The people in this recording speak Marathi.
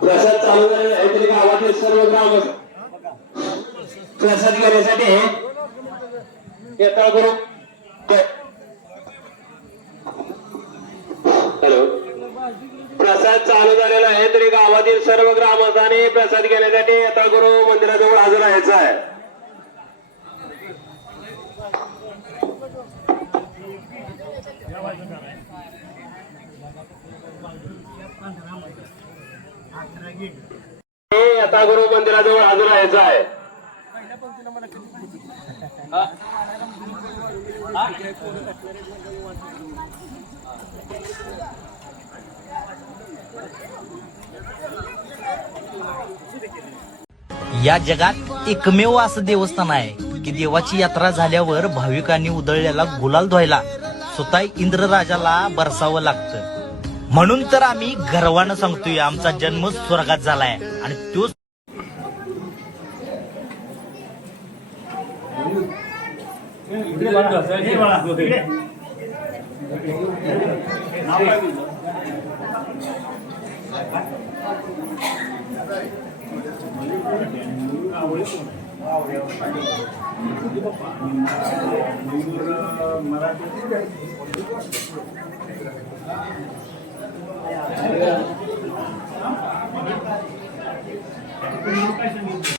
प्रसाद चालू झालेला आहे. तरी गावातील सर्व ग्राम प्रसाद घेण्यासाठी येता करू हॅलो. प्रसाद चालू झालेला आहे. तरी गावातील सर्व ग्रामस्थांनी प्रसाद घेण्यासाठी येता गुरु मंदिराजवळ हजर राहायचा आहे. आता गुरु मंदिराजवळ अजून राहायचं आहे. या जगात एकमेव असं देवस्थान आहे की देवाची यात्रा झाल्यावर भाविकांनी उधळलेला गुलाल धुवायला स्वतः इंद्रराजाला बरसावं लागतं. म्हणून तर आम्ही गर्वानं सांगतोय आमचा जन्म स्वर्गात झालाय. आणि तो मराठी काय सांगितलं